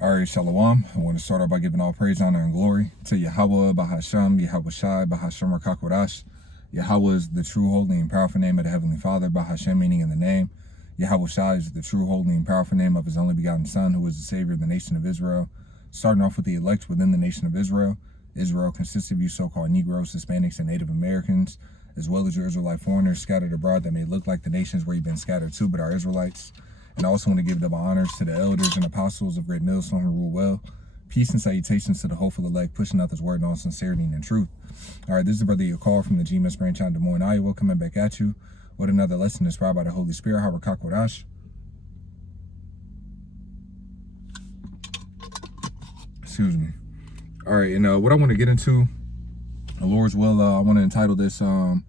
All right, Shalom. I want to start off by giving all praise, honor, and glory to Yahweh, Bahasham, Yahweh Shai, Bahasham Rakakodash. Yahweh is the true, holy, and powerful name of the Heavenly Father, Bahashem meaning in the name. Yahweh Shai is the true, holy, and powerful name of his only begotten Son, who is the Savior of the nation of Israel. Starting off with the elect within the nation of Israel. Israel consists of you so-called Negroes, Hispanics, and Native Americans, as well as your Israelite foreigners scattered abroad that may look like the nations where you've been scattered to, but are Israelites. And I also want to give double honors to the elders and apostles of Great Millstone who rule well. Peace and salutations to the hopeful elect, pushing out this word in all sincerity and in truth. All right, this is Brother Yakar from the GMS branch out in Des Moines, Iowa, coming back at you with another lesson inspired by the Holy Spirit, Harakakwadash. Excuse me. All right, and what I want to get into, the Lord's will, I want to entitle this, a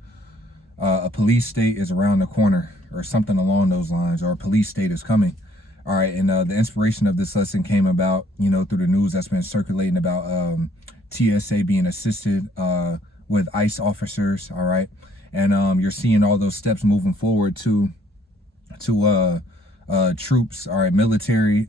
police state is around the corner, or something along those lines, or a police state is coming. All right, and the inspiration of this lesson came about, through the news that's been circulating about TSA being assisted with ICE officers. All right, and you're seeing all those steps moving forward to troops, all right, military,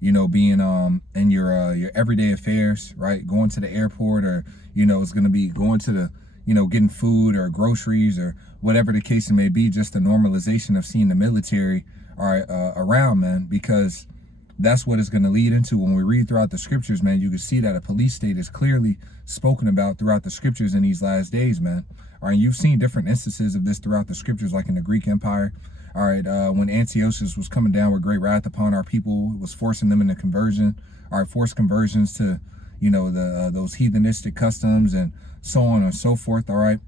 being in your everyday affairs, right? Going to the airport, or it's going to be going to the getting food or groceries or whatever the case may be, just the normalization of seeing the military around, man, because that's what it's going to lead into. When we read throughout the scriptures, man, you can see that a police state is clearly spoken about throughout the scriptures in these last days, man. All right, you've seen different instances of this throughout the scriptures, like in the Greek Empire. All right, when Antiochus was coming down with great wrath upon our people, it was forcing them into conversion, all right, forced conversions to, those heathenistic customs and so on and so forth. All right,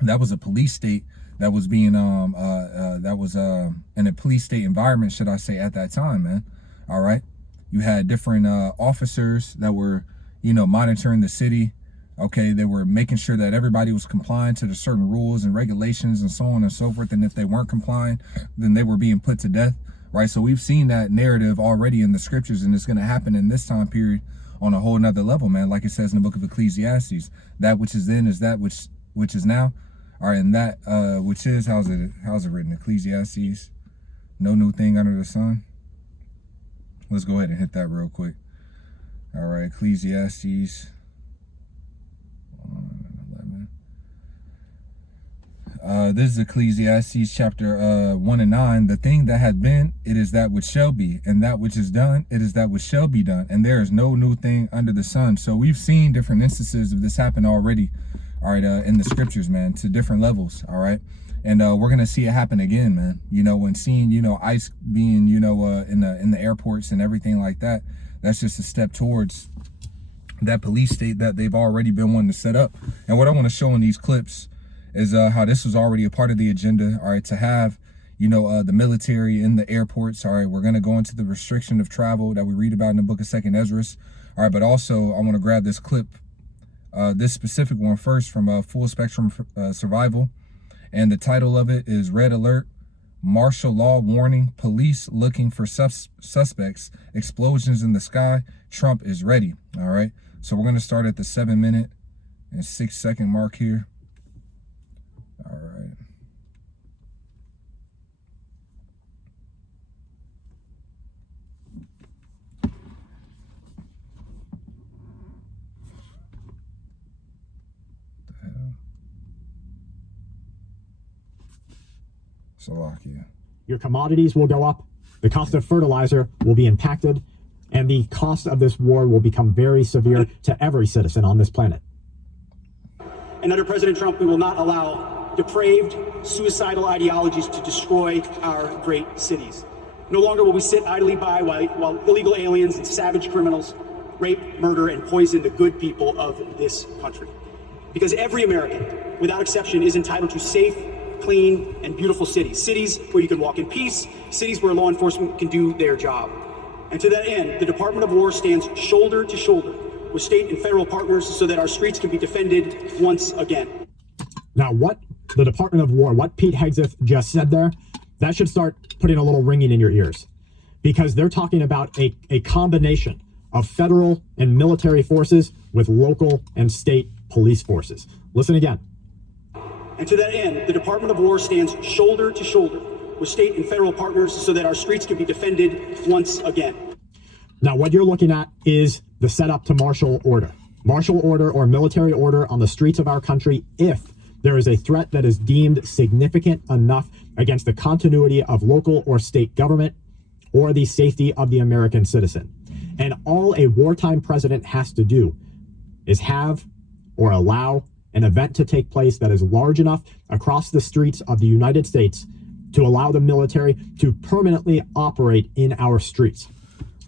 that was a police state that was being in a police state environment, should I say, at that time, man. All right, you had different officers that were monitoring the city. Okay, they were making sure that everybody was complying to the certain rules and regulations and so on and so forth, and if they weren't complying, then they were being put to death, right? So we've seen that narrative already in the scriptures, and it's going to happen in this time period on a whole nother level, man. Like it says in the book of Ecclesiastes, that which is then is that which is now. All right, and that which is, how's it written? Ecclesiastes, no new thing under the sun. Let's go ahead and hit that real quick. All right, Ecclesiastes 11. This is Ecclesiastes chapter 1 and 9. The thing that had been, it is that which shall be, and that which is done, it is that which shall be done, and there is no new thing under the sun. So we've seen different instances of this happen already, all right, in the scriptures, man, to different levels, all right, and we're gonna see it happen again, man. When seeing ICE being in the airports and everything like that, that's just a step towards that police state that they've already been wanting to set up. And what I want to show in these clips is how this was already a part of the agenda, all right, to have the military in the airports. All right, we're going to go into the restriction of travel that we read about in the book of 2nd Esdras. All right, but also I want to grab this clip, this specific one first, from Full Spectrum Survival, and the title of it is Red Alert, Martial Law Warning, Police Looking for Suspects, Explosions in the Sky, Trump is Ready. All right, so we're going to start at the 7-minute and 6-second mark here. All right. What the hell? Salakia. Your commodities will go up, the cost of fertilizer will be impacted, and the cost of this war will become very severe to every citizen on this planet. And under President Trump, we will not allow depraved, suicidal ideologies to destroy our great cities. No longer will we sit idly by while illegal aliens and savage criminals rape, murder, and poison the good people of this country. Because every American, without exception, is entitled to safe, clean, and beautiful cities. Cities where you can walk in peace, cities where law enforcement can do their job. And to that end, the Department of War stands shoulder to shoulder with state and federal partners so that our streets can be defended once again. Now, what the Department of War, what Pete Hegseth just said there, that should start putting a little ringing in your ears, because they're talking about a combination of federal and military forces with local and state police forces. Listen again. And to that end, the Department of War stands shoulder to shoulder with state and federal partners so that our streets can be defended once again. Now, what you're looking at is the setup to martial order. Martial order or military order on the streets of our country if there is a threat that is deemed significant enough against the continuity of local or state government or the safety of the American citizen. And all a wartime president has to do is have or allow an event to take place that is large enough across the streets of the United States to allow the military to permanently operate in our streets.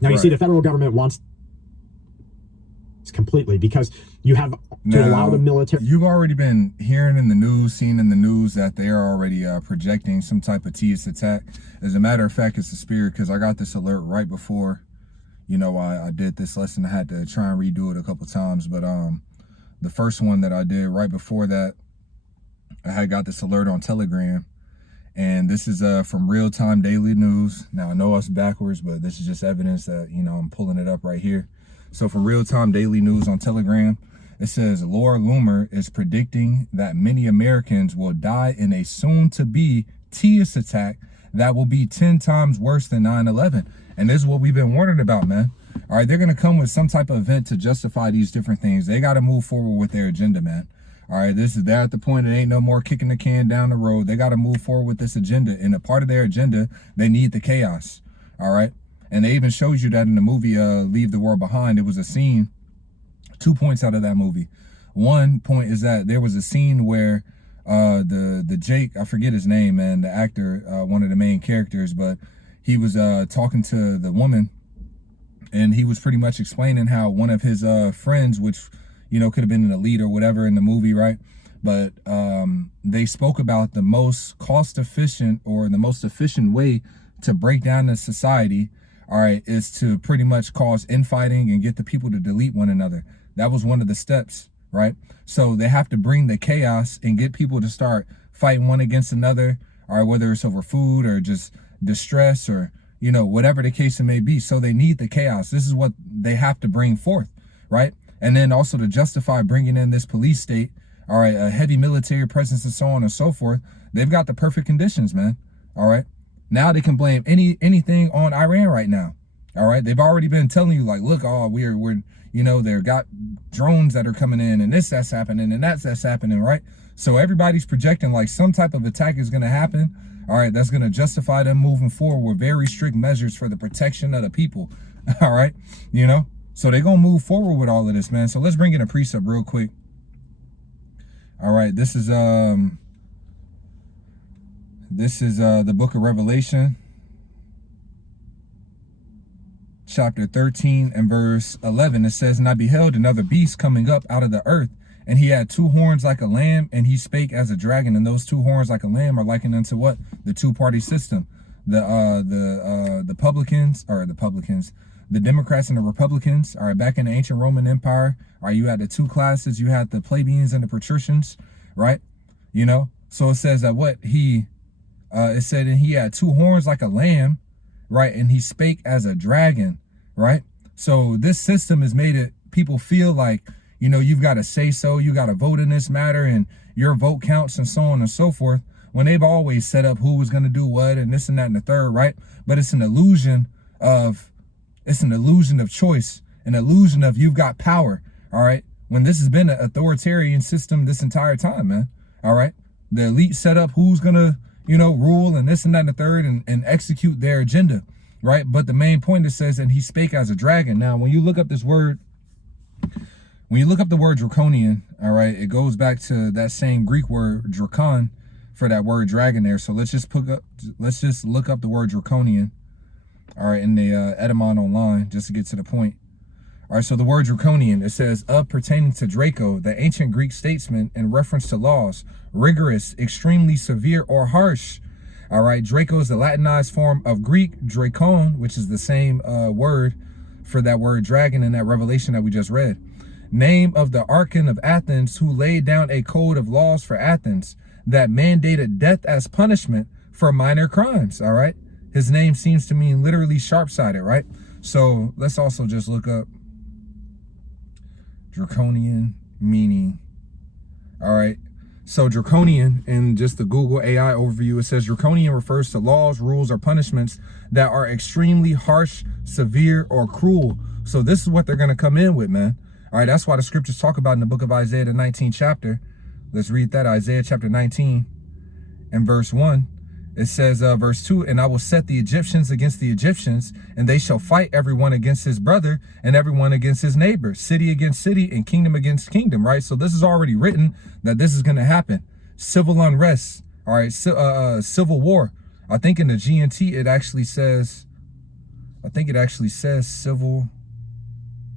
Now, you see, the federal government wants completely because you have to allow the military. You've already been hearing in the news, seeing in the news that they are already projecting some type of TS attack. As a matter of fact, it's the spirit, because I got this alert right before, you know, I did this lesson. I had to try and redo it a couple times, but the first one that I did right before that, I had got this alert on Telegram. And this is from Real Time Daily News. Now, I know it's backwards, but this is just evidence that, you know, I'm pulling it up right here. So from Real Time Daily News on Telegram, it says Laura Loomer is predicting that many Americans will die in a soon-to-be TS attack that will be 10 times worse than 9/11. And this is what we've been warning about, man. All right, they're going to come with some type of event to justify these different things. They got to move forward with their agenda, man. All right, they're at the point, it ain't no more kicking the can down the road. They got to move forward with this agenda. And a part of their agenda, they need the chaos. All right. And they even showed you that in the movie Leave the World Behind. It was a scene, 2 points out of that movie. One point is that there was a scene where the Jake, I forget his name, man, the actor, one of the main characters, but he was talking to the woman, and he was pretty much explaining how one of his friends, which, you know, could have been an elite or whatever in the movie, right? But they spoke about the most cost efficient or the most efficient way to break down the society, all right, is to pretty much cause infighting and get the people to delete one another. That was one of the steps, right? So they have to bring the chaos and get people to start fighting one against another, or whether it's over food or just distress or, you know, whatever the case it may be. So they need the chaos. This is what they have to bring forth, right? And then also to justify bringing in this police state, all right, a heavy military presence and so on and so forth. They've got the perfect conditions, man. All right. Now they can blame anything on Iran right now. All right. They've already been telling you, like, look, oh, we're you know, they've got drones that are coming in and that's happening and that's happening, right? So everybody's projecting like some type of attack is going to happen. All right. That's going to justify them moving forward with very strict measures for the protection of the people. All right. You know, so they're going to move forward with all of this, man. So let's bring in a precept real quick. All right. This is the book of Revelation, chapter 13 and verse 11. It says, "And I beheld another beast coming up out of the earth, and he had 2 horns like a lamb, and he spake as a dragon." And those 2 horns like a lamb are likened unto what? The 2-party system. The publicans, the Democrats and the Republicans. All right, back in the ancient Roman Empire, all right, you had the 2 classes. You had the plebeians and the patricians, right? You know, so it says that what it said, and he had 2 horns like a lamb, right? And he spake as a dragon, right? So this system has made it, people feel like, you know, you've got to say so, you got to vote in this matter, and your vote counts and so on and so forth, when they've always set up who was going to do what and this and that and the third, right? But it's an illusion of choice, an illusion of you've got power, all right? When this has been an authoritarian system this entire time, man, all right? The elite set up who's going to, you know, rule and this and that and the third and execute their agenda, right? But the main point, it says, and he spake as a dragon. Now, when you look up this word, when you look up the word draconian, all right, it goes back to that same Greek word drakon for that word dragon there. So let's just look up the word draconian, all right, in the Etymon online, just to get to the point. All right, so the word draconian, it says, of pertaining to Draco, the ancient Greek statesman, in reference to laws, rigorous, extremely severe, or harsh. All right, Draco is the Latinized form of Greek drakon, which is the same word for that word dragon in that Revelation that we just read. Name of the Archon of Athens, who laid down a code of laws for Athens that mandated death as punishment for minor crimes. All right, his name seems to mean literally sharp-sighted, right? So let's also just look up draconian meaning. All right, So draconian, in just the Google AI overview, it says draconian refers to laws, rules, or punishments that are extremely harsh, severe, or cruel. So this is what they're going to come in with, man. All right, that's why the scriptures talk about in the book of Isaiah, the 19th chapter. Let's read that, Isaiah chapter 19 and verse 1. It says, verse 2, and I will set the Egyptians against the Egyptians, and they shall fight everyone against his brother and everyone against his neighbor, city against city and kingdom against kingdom, right? So this is already written that this is going to happen. Civil unrest, all right, civil war. I think in the GNT, it actually says, civil,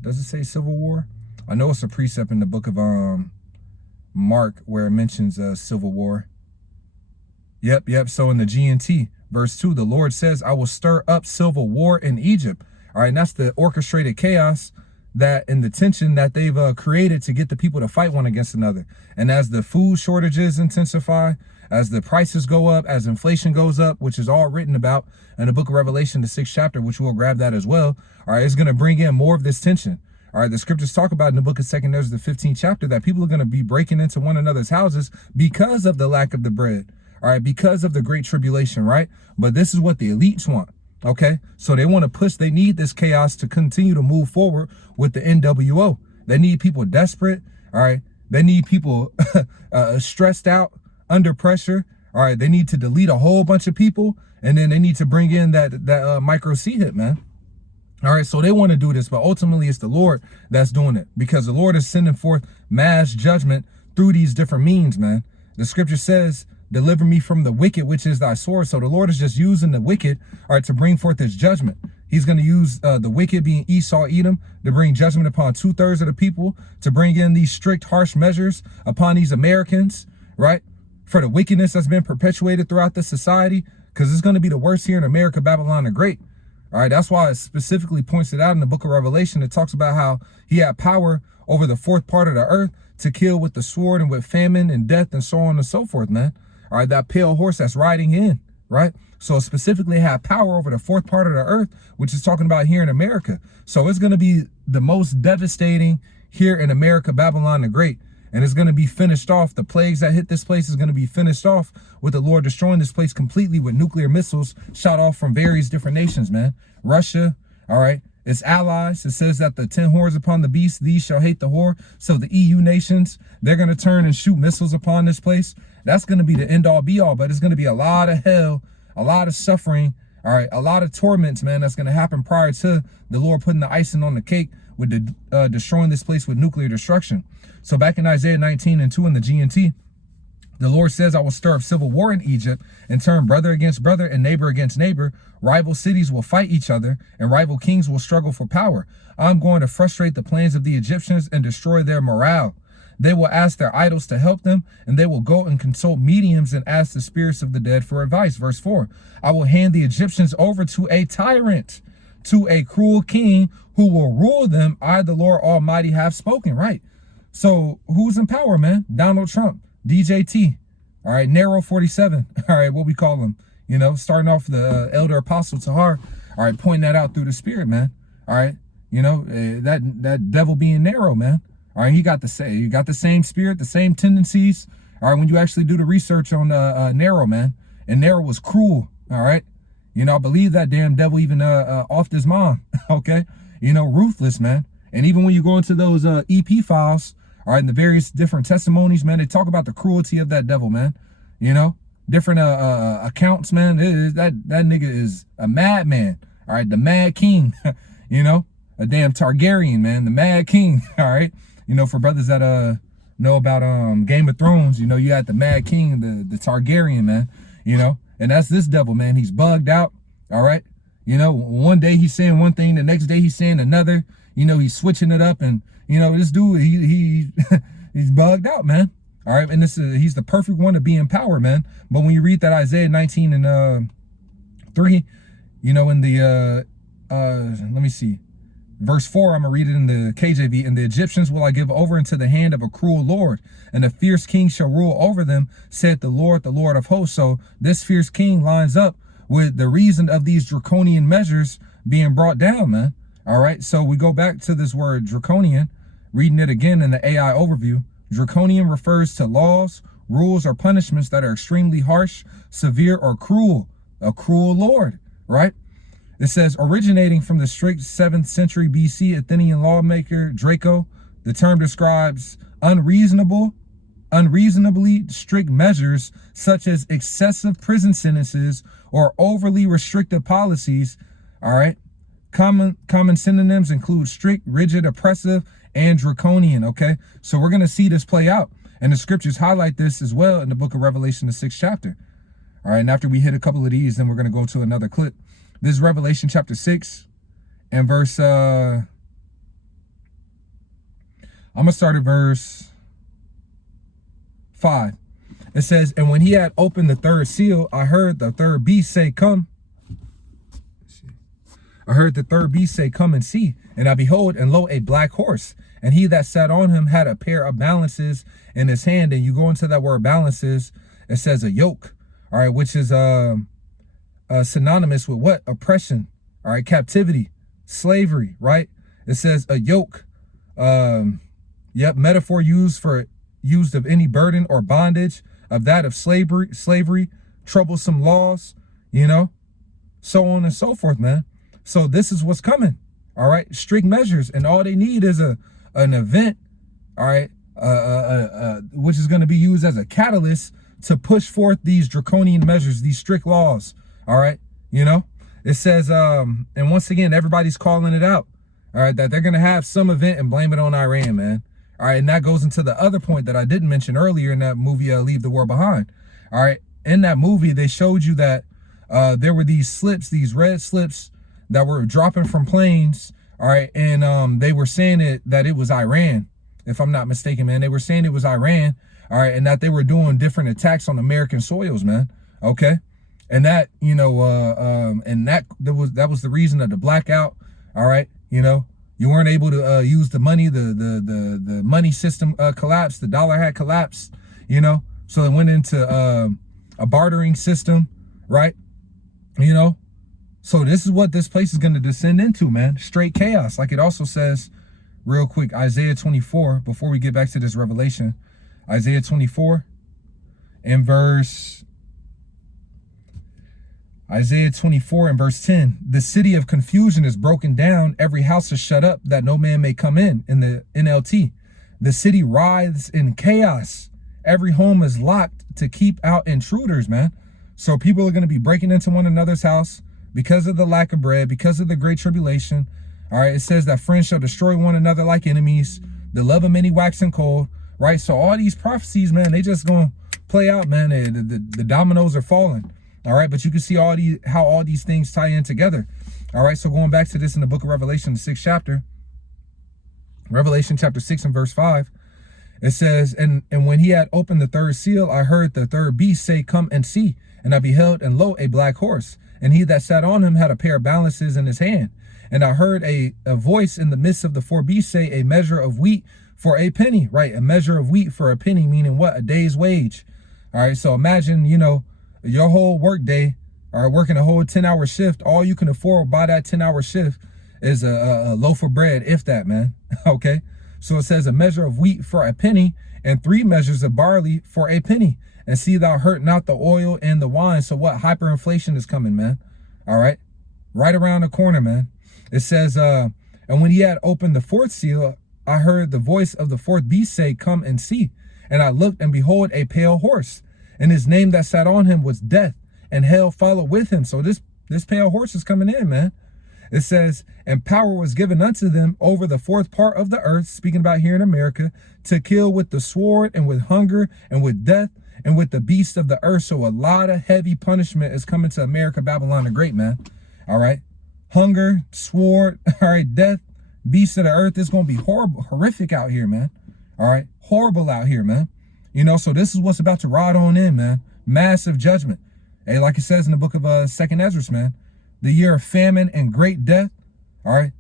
does it say civil war? I know it's a precept in the book of Mark where it mentions civil war. Yep. So in the GNT, verse 2, the Lord says, I will stir up civil war in Egypt. All right, and that's the orchestrated chaos that and the tension that they've created to get the people to fight one against another. And as the food shortages intensify, as the prices go up, as inflation goes up, which is all written about in the book of Revelation, the 6th chapter, which we'll grab that as well. All right, it's going to bring in more of this tension. All right, the scriptures talk about in the book of 2nd Ezra, the 15th chapter, that people are going to be breaking into one another's houses because of the lack of the bread. All right, because of the great tribulation, right? But this is what the elites want, okay? So they want to push, they need this chaos to continue to move forward with the NWO. They need people desperate, all right? They need people stressed out, under pressure, all right? They need to delete a whole bunch of people, and then they need to bring in that micro C hit, man. All right, so they want to do this, but ultimately it's the Lord that's doing it, because the Lord is sending forth mass judgment through these different means, man. The scripture says, deliver me from the wicked, which is thy sword. So the Lord is just using the wicked, all right, to bring forth his judgment. He's going to use the wicked, being Esau, Edom, to bring judgment upon 2/3 of the people, to bring in these strict, harsh measures upon these Americans, right? For the wickedness that's been perpetuated throughout the society, because it's going to be the worst here in America, Babylon the Great. All right, that's why it specifically points it out in the book of Revelation. It talks about how he had power over the 4th part of the earth to kill with the sword and with famine and death and so on and so forth, man. All right, that pale horse that's riding in, right? So specifically have power over the 4th part of the earth, which is talking about here in America. So it's going to be the most devastating here in America, Babylon the Great. And it's going to be finished off. The plagues that hit this place is going to be finished off with the Lord destroying this place completely with nuclear missiles shot off from various different nations, man. Russia, all right, its allies. It says that the 10 horns upon the beast, these shall hate the whore. So the EU nations, they're going to turn and shoot missiles upon this place. That's going to be the end all be all, but it's going to be a lot of hell, a lot of suffering, all right, a lot of torments, man, that's going to happen prior to the Lord putting the icing on the cake with the destroying this place with nuclear destruction. So back in Isaiah 19 and 2 in the GNT, the Lord says, I will stir up civil war in Egypt and turn brother against brother and neighbor against neighbor. Rival cities will fight each other and rival kings will struggle for power. I'm going to frustrate the plans of the Egyptians and destroy their morale. They will ask their idols to help them, and they will go and consult mediums and ask the spirits of the dead for advice. Verse 4, I will hand the Egyptians over to a tyrant, to a cruel king who will rule them. I, the Lord Almighty, have spoken. Right. So who's in power, man? Donald Trump, DJT. All right. Nero 47. All right. What we call him, you know, starting off the elder apostle Tahar. All right. Pointing that out through the spirit, man. All right. You know, that devil being Nero, man. All right. You got the same spirit, the same tendencies. All right. When you actually do the research on Nero, man, and Nero was cruel. All right. You know, I believe that damn devil even offed his mom. Okay. You know, ruthless, man. And even when you go into those EP files, all right, and the various different testimonies, man, they talk about the cruelty of that devil, man. You know, different accounts, man. That nigga is a madman. All right, the Mad King. You know, a damn Targaryen, man, the Mad King. All right, you know, for brothers that know about Game of Thrones, you know, you got the Mad King, the Targaryen, man. You know, and that's this devil, man. He's bugged out. All right. You know, one day he's saying one thing, the next day he's saying another. You know, he's switching it up, and you know, this dude, he's bugged out, man. All right, and he's the perfect one to be in power, man. But when you read that Isaiah 19 and 3, you know, in the let me see, verse 4, I'm gonna read it in the KJV. And the Egyptians will I give over into the hand of a cruel Lord, and a fierce king shall rule over them, said the Lord of hosts. So this fierce king lines up with the reason of these draconian measures being brought down, man. All right, so we go back to this word draconian, reading it again in the AI overview. Draconian refers to laws, rules or punishments that are extremely harsh, severe, or cruel. A cruel Lord, right? It says, originating from the strict 7th century BC Athenian lawmaker Draco, the term describes unreasonably strict measures such as excessive prison sentences or overly restrictive policies. All right. Common synonyms include strict, rigid, oppressive, and draconian. Okay. So we're going to see this play out. And the scriptures highlight this as well in the book of Revelation, the 6th chapter. All right. And after we hit a couple of these, then we're going to go to another clip. This is Revelation chapter 6 and verse, I'm going to start at verse 5. It says, and when he had opened the third seal, I heard the third beast say, come. I heard the third beast say, come and see. And I behold, and lo, a black horse. And he that sat on him had a pair of balances in his hand. And you go into that word balances, it says a yoke. All right, which is synonymous with what? Oppression. All right, captivity, slavery, right? It says a yoke. Yep, metaphor used of any burden or bondage, of that of slavery, troublesome laws, you know, so on and so forth, man. So this is what's coming. All right, strict measures, and all they need is an event, all right, which is going to be used as a catalyst to push forth these draconian measures, these strict laws. All right, you know, it says, and once again, everybody's calling it out. All right, that they're going to have some event and blame it on Iran, man. All right, and that goes into the other point that I didn't mention earlier in that movie, Leave the War Behind. All right, in that movie, they showed you that there were these slips, these red slips that were dropping from planes. All right, and they were saying that it was Iran, if I'm not mistaken, man. They were saying it was Iran. All right, and that they were doing different attacks on American soils, man. Okay, and that, you know, and that was the reason of the blackout. All right, you know. You weren't able to use the money, the money system collapsed, the dollar had collapsed, you know, so it went into a bartering system, right? You know, so this is what this place is going to descend into, man. Straight chaos. Like it also says, real quick, Isaiah 24, before we get back to this Revelation, Isaiah 24 and Isaiah 24 and verse 10, the city of confusion is broken down. Every house is shut up that no man may come in the NLT. The city writhes in chaos. Every home is locked to keep out intruders, man. So people are going to be breaking into one another's house because of the lack of bread, because of the great tribulation. All right. It says that friends shall destroy one another like enemies. The love of many waxing cold, right? So all these prophecies, man, they just going to play out, man. The dominoes are falling. All right, but you can see how all these things tie in together. All right, so going back to this in the book of Revelation, the 6th chapter, Revelation chapter 6 and verse 5, it says, and when he had opened the third seal, I heard the third beast say, come and see. And I beheld, and lo, a black horse. And he that sat on him had a pair of balances in his hand. And I heard a voice in the midst of the four beasts say, a measure of wheat for a penny, right? A measure of wheat for a penny, meaning what? A day's wage. All right, so imagine, you know, your whole work day, or working a whole 10-hour shift, all you can afford by that 10-hour shift is a loaf of bread, if that, man. Okay, so it says a measure of wheat for a penny and 3 measures of barley for a penny. And see thou hurt not the oil and the wine. So what? Hyperinflation is coming, man. All right, right around the corner, man. It says, and when he had opened the 4th seal, I heard the voice of the 4th beast say, come and see. And I looked, and behold, a pale horse. And his name that sat on him was Death, and hell followed with him. So this pale horse is coming in, man. It says, and power was given unto them over the 4th part of the earth, speaking about here in America, to kill with the sword and with hunger and with death and with the beasts of the earth. So a lot of heavy punishment is coming to America, Babylon the Great, man. All right. Hunger, sword, all right, death, beasts of the earth. It's going to be horrible, horrific out here, man. All right. Horrible out here, man. You know, so this is what's about to ride on in, man. Massive judgment. Hey, like it says in the book of 2nd Ezra, man, the year of famine and great death. All right.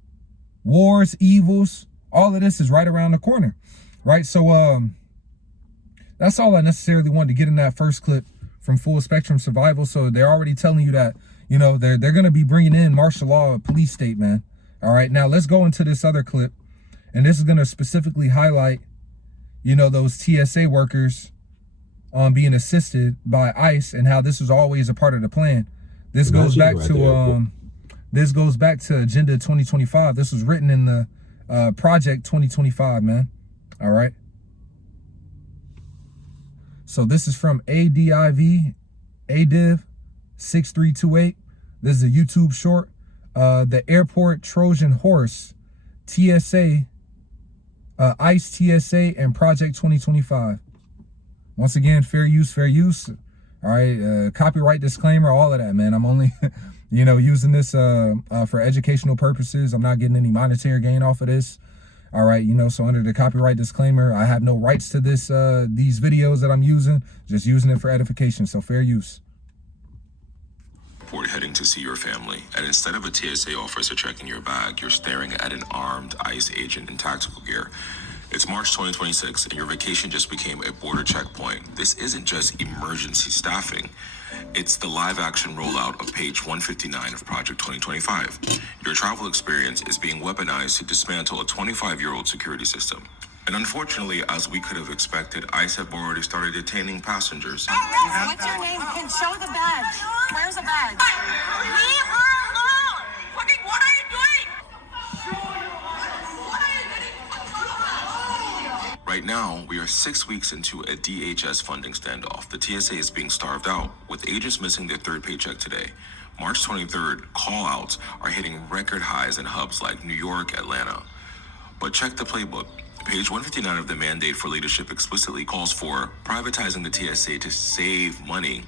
Wars, evils, all of this is right around the corner. Right. So that's all I necessarily wanted to get in that first clip from Full Spectrum Survival. So they're already telling you that, you know, they're going to be bringing in martial law, police state, man. All right. Now let's go into this other clip. And this is going to specifically highlight, you know, those TSA workers being assisted by ICE, and how this was always a part of the plan. This goes back to this goes back to Agenda 2025. This was written in the Project 2025, man. All right. So this is from ADIV 6328. This is a YouTube short. The Airport Trojan Horse, TSA, ICE TSA, and Project 2025. Once again, fair use, fair use. All right, copyright disclaimer, all of that, man. I'm only, using this for educational purposes. I'm not getting any monetary gain off of this. All right, so under the copyright disclaimer, I have no rights to this, these videos that I'm using, just using it for edification. So fair use. Heading to see your family, and instead of a TSA officer checking your bag, you're staring at an armed ICE agent in tactical gear. It's March 2026, and your vacation just became a border checkpoint. This isn't just emergency staffing. It's the live-action rollout of page 159 of Project 2025. Your travel experience is being weaponized to dismantle a 25-year-old security system. And unfortunately, as we could have expected, ICE have already started detaining passengers. What's your name? Can show the badge. Where's the badge? Leave her alone! Fucking, what are you doing? Right now, we are 6 weeks into a DHS funding standoff. The TSA is being starved out, with agents missing their third paycheck today. March 23rd, call-outs are hitting record highs in hubs like New York, Atlanta. But check the playbook. Page 159 of the Mandate for Leadership explicitly calls for privatizing the TSA to save money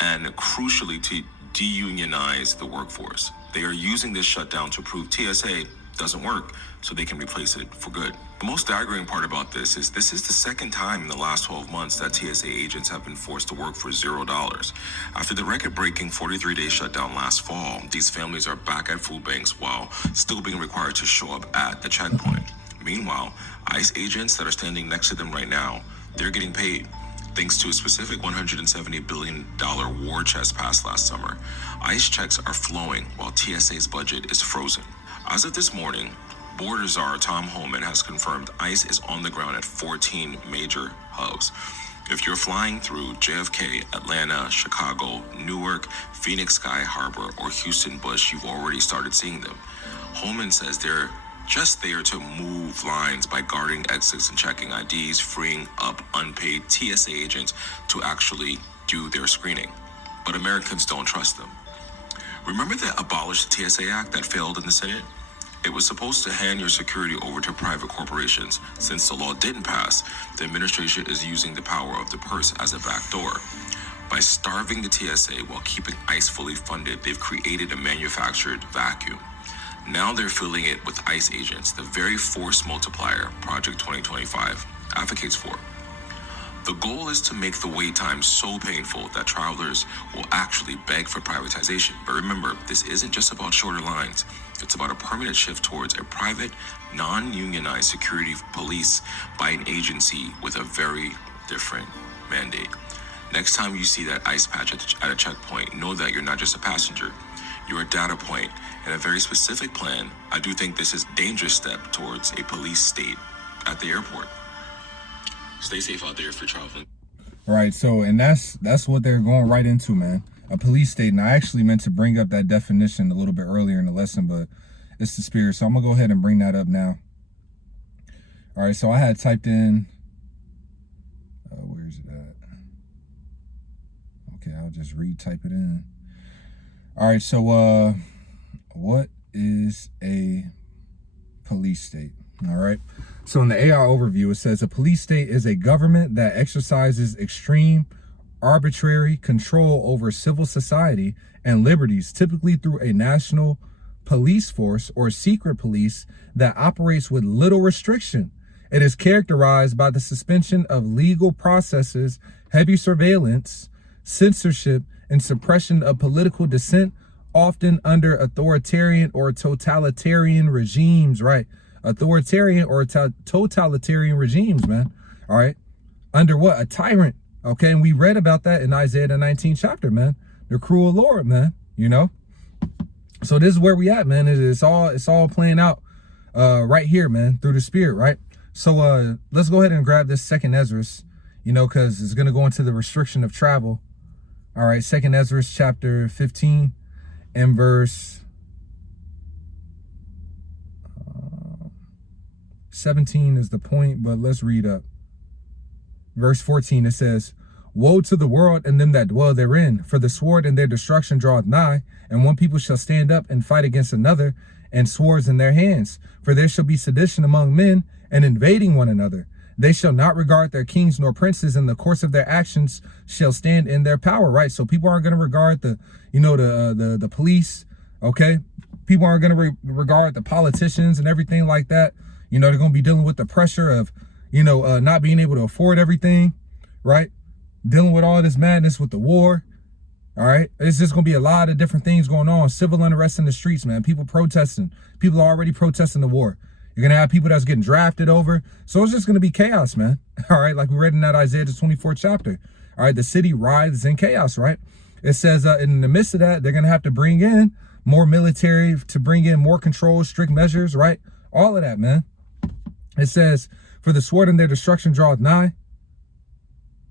and, crucially, to deunionize the workforce. They are using this shutdown to prove TSA doesn't work so they can replace it for good. The most staggering part about this is the second time in the last 12 months that TSA agents have been forced to work for $0. After the record-breaking 43-day shutdown last fall, these families are back at food banks while still being required to show up at the checkpoint. Meanwhile, ICE agents that are standing next to them right now, they're getting paid. Thanks to a specific $170 billion war chest passed last summer, ICE checks are flowing while TSA's budget is frozen. As of this morning, border czar Tom Homan has confirmed ICE is on the ground at 14 major hubs. If you're flying through JFK, Atlanta, Chicago, Newark, Phoenix Sky Harbor, or Houston Bush, you've already started seeing them. Homan says they're just there to move lines by guarding exits and checking IDs, freeing up unpaid TSA agents to actually do their screening. But Americans don't trust them. Remember the Abolish the TSA Act that failed in the Senate? It was supposed to hand your security over to private corporations. Since the law didn't pass, the administration is using the power of the purse as a backdoor. By starving the TSA while keeping ICE fully funded, they've created a manufactured vacuum. Now they're filling it with ICE agents, the very force multiplier Project 2025 advocates for. The goal is to make the wait time so painful that travelers will actually beg for privatization. But remember, this isn't just about shorter lines. It's about a permanent shift towards a private, non-unionized security police by an agency with a very different mandate. Next time you see that ICE patch at a checkpoint, know that you're not just a passenger. You're a data point and a very specific plan. I do think this is a dangerous step towards a police state at the airport. Stay safe out there if you're traveling. All right, so, and that's what they're going right into, man. A police state. And I actually meant to bring up that definition a little bit earlier in the lesson, but it's the spirit. So I'm going to go ahead and bring that up now. All right, so I had typed in, where's it at? Okay, I'll just retype it in. All right, so what is a police state? All right. So in the AI overview, it says a police state is a government that exercises extreme, arbitrary control over civil society and liberties, typically through a national police force or secret police that operates with little restriction. It is characterized by the suspension of legal processes, heavy surveillance, censorship, and suppression of political dissent, often under authoritarian or totalitarian regimes, right? Authoritarian or totalitarian regimes, man. All right. Under what? A tyrant. Okay. And we read about that in Isaiah the 19th chapter, man. The cruel Lord, man. You know? So this is where we at, man. It's all playing out right here, man, through the spirit, right? So let's go ahead and grab this second Ezra. you know, because it's going to go into the restriction of travel. All right, 2nd Ezra chapter 15 and verse 17 is the point, but let's read up. Verse 14, it says, woe to the world and them that dwell therein, for the sword and their destruction draweth nigh, and one people shall stand up and fight against another, and swords in their hands. For there shall be sedition among men, and invading one another. They shall not regard their kings nor princes, and the course of their actions shall stand in their power, right? So people aren't going to regard the, you know, the police, okay? People aren't going to regard the politicians and everything like that. You know, they're going to be dealing with the pressure of, you know, not being able to afford everything, right? Dealing with all this madness with the war, all right? It's just going to be a lot of different things going on. Civil unrest in the streets, man. People protesting. People are already protesting the war. You're going to have people that's getting drafted over. So it's just going to be chaos, man. All right, like we read in that Isaiah 24th chapter. All right, the city writhes in chaos, right? It says in the midst of that, they're going to have to bring in more military, to bring in more control, strict measures, right? All of that, man. It says, for the sword and their destruction draweth nigh,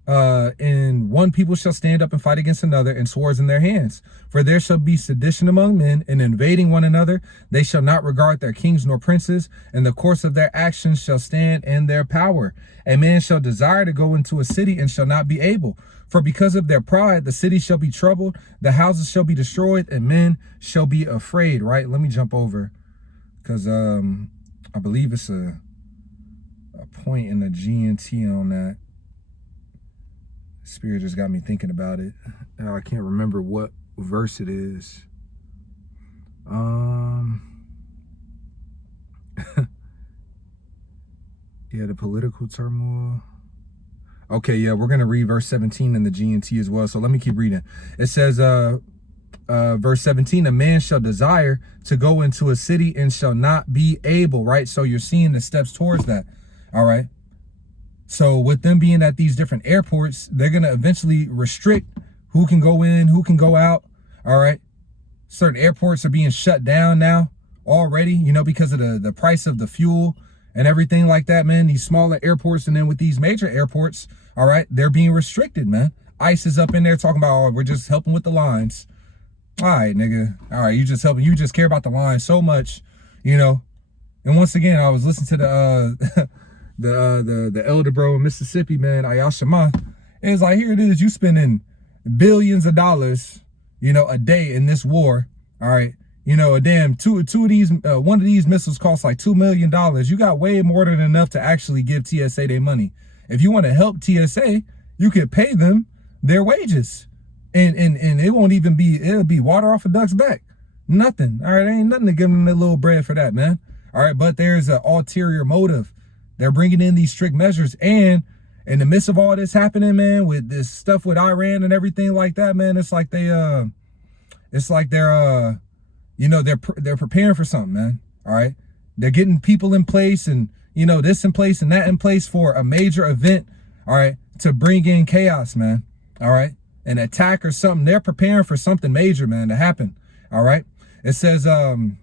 and one people shall stand up and fight against another, and swords in their hands. For there shall be sedition among men, and invading one another. They shall not regard their kings nor princes, and the course of their actions shall stand in their power. A man shall desire to go into a city, and shall not be able. For because of their pride, the city shall be troubled, the houses shall be destroyed, and men shall be afraid, right? Let me jump over, because I believe it's a point in the GNT on that. Spirit just got me thinking about it. I can't remember what verse it is. Yeah, the political turmoil. Okay, yeah, we're going to read verse 17 in the GNT as well. So let me keep reading. It says, verse 17, a man shall desire to go into a city and shall not be able, right? So you're seeing the steps towards that. All right. So with them being at these different airports, they're going to eventually restrict who can go in, who can go out. All right. Certain airports are being shut down now already, you know, because of the price of the fuel and everything like that, man. These smaller airports, and then with these major airports, all right, they're being restricted, man. ICE is up in there talking about, oh, we're just helping with the lines. All right, nigga. All right, you just helping. You just care about the lines so much, you know. And once again, I was listening to the elder bro in Mississippi, man, Ayashima. It was like, here it is, you spending billions of dollars, you know, a day in this war. All right, you know, a damn two of these, one of these missiles costs like $2 million. You got way more than enough to actually give TSA their money. If you want to help TSA, you could pay them their wages, and it won't even be, it'll be water off a duck's back. Nothing. All right, ain't nothing to give them a little bread for that, man. All right, but there's an ulterior motive. They're bringing in these strict measures, and in the midst of all this happening, man, with this stuff with Iran and everything like that, man, it's like they're you know, they're preparing for something, man. All right, they're getting people in place, and you know, this in place and that in place for a major event. All right, to bring in chaos, man. All right, an attack or something. They're preparing for something major, man, to happen. All right, it says in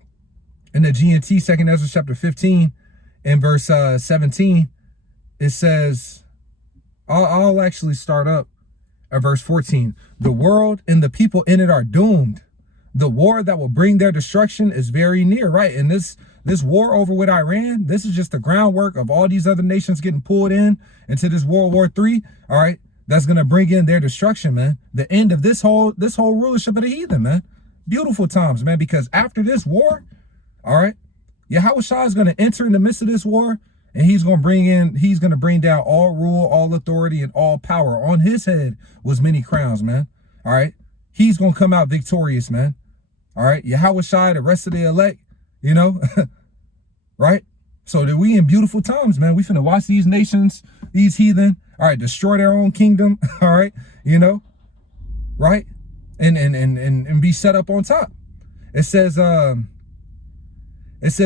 the GNT, 2nd Ezra chapter 15. In verse 17, it says, I'll actually start up at verse 14. The world and the people in it are doomed. The war that will bring their destruction is very near, right? And this war over with Iran, this is just the groundwork of all these other nations getting pulled in into this World War III, all right? That's going to bring in their destruction, man. The end of this whole rulership of the heathen, man. Beautiful times, man, because after this war, all right, Yahushua is going to enter in the midst of this war, and he's going to bring down all rule, all authority, and all power. On his head was many crowns, man. All right. He's going to come out victorious, man. All right. Yahushua, the rest of the elect, you know, right? So that we in beautiful times, man. We finna watch these nations, these heathen, all right, destroy their own kingdom. All right. You know, right. And be set up on top. It says,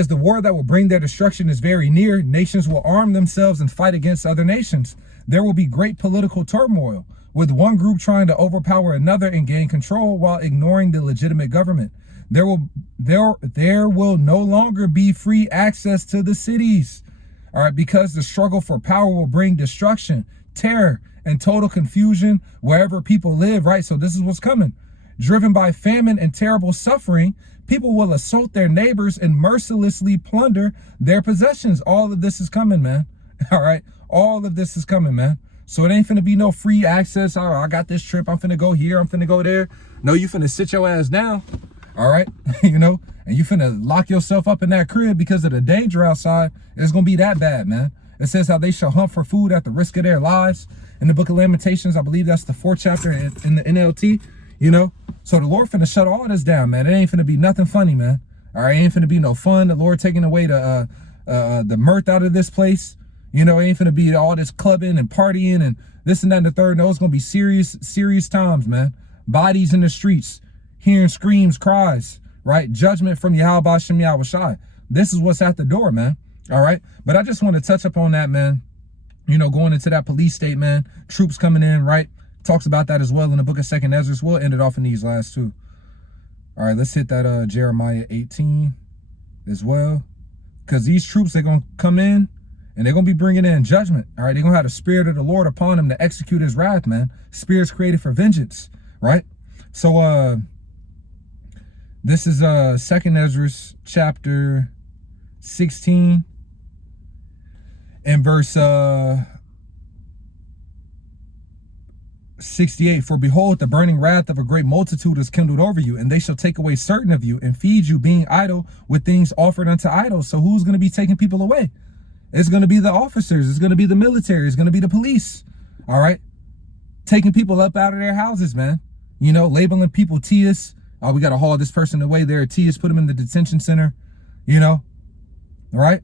the war that will bring their destruction is very near. Nations will arm themselves and fight against other nations. There will be great political turmoil, with one group trying to overpower another and gain control while ignoring the legitimate government. There will no longer be free access to the cities. All right, because the struggle for power will bring destruction. terror and total confusion wherever people live, right? So this is what's coming. Driven by famine and terrible suffering, people will assault their neighbors and mercilessly plunder their possessions. All of this is coming, man. All right. All of this is coming, man. So it ain't finna be no free access. Oh, I got this trip. I'm finna go here. I'm finna go there. No, you finna sit your ass down. All right. You know, and you finna lock yourself up in that crib because of the danger outside. It's gonna be that bad, man. It says how they shall hunt for food at the risk of their lives. In the book of Lamentations, I believe that's the 4th chapter in the NLT, you know. So the Lord finna shut all this down, man. It ain't finna be nothing funny, man. All right, it ain't finna be no fun. The Lord taking away the mirth out of this place. You know, it ain't finna be all this clubbing and partying and this and that and the third. No, it's gonna be serious times, man. Bodies in the streets, hearing screams, cries, right? Judgment from Yahweh Shem Yahweh Shai. This is what's at the door, man. All right, but I just want to touch up on that, man. You know, going into that police state, man. Troops coming in, right? Talks about that as well in the book of 2nd Ezra. We'll end it off in these last two. All right, let's hit that Jeremiah 18 as well. Because these troops, they're going to come in and they're going to be bringing in judgment. All right, they're going to have the spirit of the Lord upon them to execute his wrath, man. Spirits created for vengeance, right? So this is 2nd Ezra chapter 16 and verse 68. For behold, the burning wrath of a great multitude is kindled over you, and they shall take away certain of you and feed you, being idle with things offered unto idols. So who's going to be taking people away? It's going to be the officers. It's going to be the military. It's going to be the police. All right. Taking people up out of their houses, man. You know, labeling people Tias. Oh, we got to haul this person away there. Tias, put them in the detention center. You know, all right.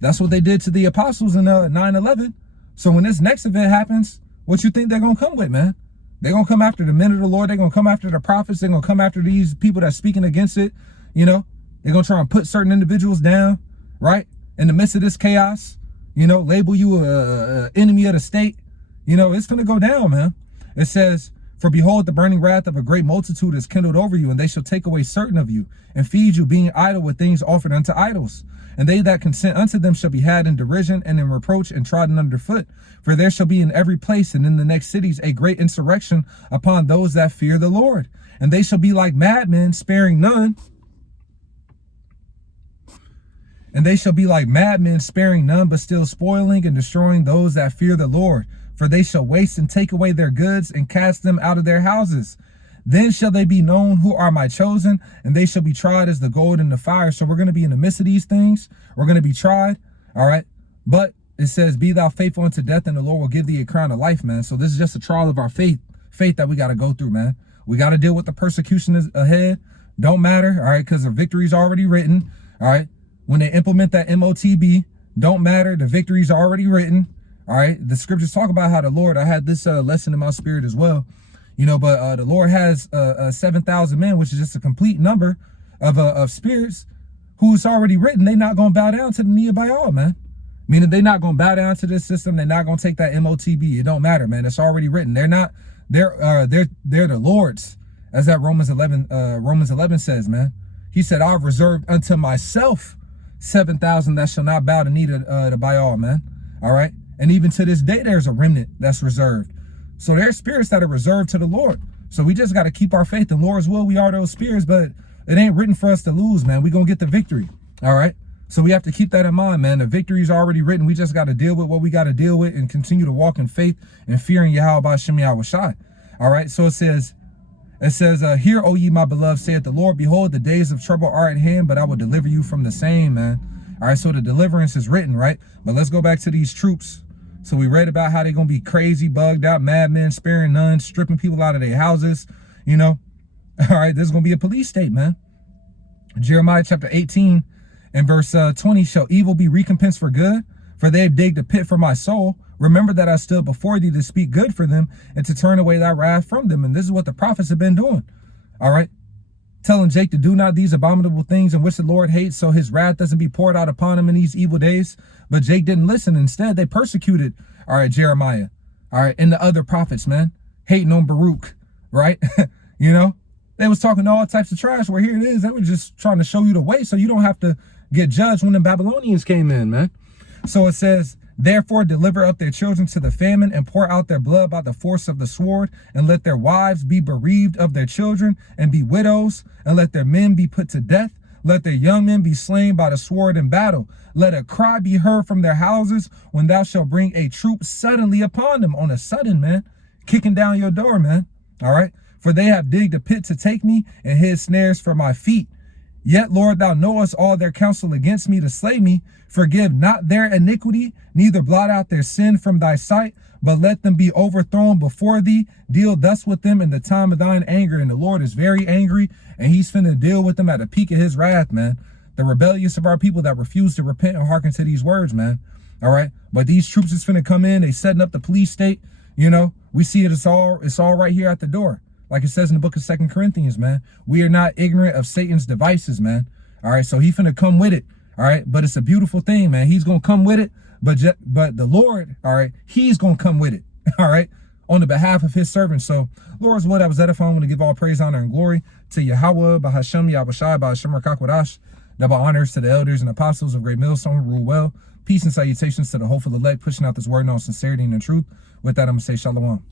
That's what they did to the apostles in 9/11. So when this next event happens, what you think they're going to come with, man? They're going to come after the men of the Lord. They're going to come after the prophets. They're going to come after these people that's speaking against it. You know, they're going to try and put certain individuals down, right? In the midst of this chaos, you know, label you a enemy of the state. You know, it's going to go down, man. It says, for behold, the burning wrath of a great multitude is kindled over you, and they shall take away certain of you and feed you, being idle with things offered unto idols. And they that consent unto them shall be had in derision and in reproach and trodden under foot. For there shall be in every place and in the next cities a great insurrection upon those that fear the Lord. And they shall be like madmen, sparing none. And they shall be like madmen, sparing none, but still spoiling and destroying those that fear the Lord. For they shall waste and take away their goods and cast them out of their houses. Then shall they be known who are my chosen, and they shall be tried as the gold in the fire. So we're going to be in the midst of these things. We're going to be tried. All right. But it says, be thou faithful unto death, and the Lord will give thee a crown of life, man. So this is just a trial of our faith that we got to go through, man. We got to deal with the persecution ahead. Don't matter. All right. Because the victory's already written. All right. When they implement that MOTB, don't matter. The victory's already written. All right. The scriptures talk about how the Lord, I had this lesson in my spirit as well. You know, but the Lord has 7,000 men, which is just a complete number of spirits who's already written. They're not going to bow down to the knee of Baal, man. Meaning they're not going to bow down to this system. They're not going to take that MOTB. It don't matter, man. It's already written. They're the Lord's, as that Romans 11 says, man. He said, I've reserved unto myself 7,000 that shall not bow the knee to Baal, man. All right. And even to this day, there's a remnant that's reserved. So there's spirits that are reserved to the Lord. So we just got to keep our faith in Lord's will. We are those spirits, but it ain't written for us to lose, man. We're going to get the victory. All right. So we have to keep that in mind, man. The victory is already written. We just got to deal with what we got to deal with and continue to walk in faith and fearing Yahweh Shem Yahweh Shai. All right. So it says, hear, O ye my beloved, saith the Lord, behold, the days of trouble are at hand, but I will deliver you from the same, man. All right. So the deliverance is written, right? But let's go back to these troops. So we read about how they're going to be crazy, bugged out, madmen, sparing none, stripping people out of their houses, you know. All right, this is going to be a police state, man. Jeremiah chapter 18 and verse 20, shall evil be recompensed for good? For they have digged a pit for my soul. Remember that I stood before thee to speak good for them and to turn away thy wrath from them. And this is what the prophets have been doing. All right. Telling Jake to do not these abominable things in which the Lord hates, so his wrath doesn't be poured out upon him in these evil days. But Jake didn't listen. Instead, they persecuted, all right, Jeremiah, all right, and the other prophets, man, hating on Baruch, right? You know, they was talking all types of trash where here it is. They were just trying to show you the way so you don't have to get judged when the Babylonians came in, man. So it says, Therefore, deliver up their children to the famine and pour out their blood by the force of the sword, and let their wives be bereaved of their children and be widows, and let their men be put to death. Let their young men be slain by the sword in battle. Let a cry be heard from their houses when thou shalt bring a troop suddenly upon them. On a sudden, man, kicking down your door, man. All right. For they have digged a pit to take me and hid snares for my feet. Yet, Lord, thou knowest all their counsel against me to slay me. Forgive not their iniquity, neither blot out their sin from thy sight, but let them be overthrown before thee. Deal thus with them in the time of thine anger. And the Lord is very angry, and he's finna deal with them at the peak of his wrath, man. The rebellious of our people that refuse to repent and hearken to these words, man. All right. But these troops is finna come in. They setting up the police state. You know, we see it. It's all right here at the door. Like it says in the book of 2 Corinthians, man. We are not ignorant of Satan's devices, man. All right. So he finna come with it. All right. But it's a beautiful thing, man. He's going to come with it. But the Lord, all right, he's going to come with it. All right. On the behalf of his servants. So, Lord's what I was edifying. I want to give all praise, honor, and glory to Yahweh, Bahashem, Yahushai, Bahashem, Rakakwadash. Double honors to the elders and apostles of Great Millstone, rule well. Peace and salutations to the hopeful elect, pushing out this word in all sincerity and in truth. With that, I'm going to say shalom.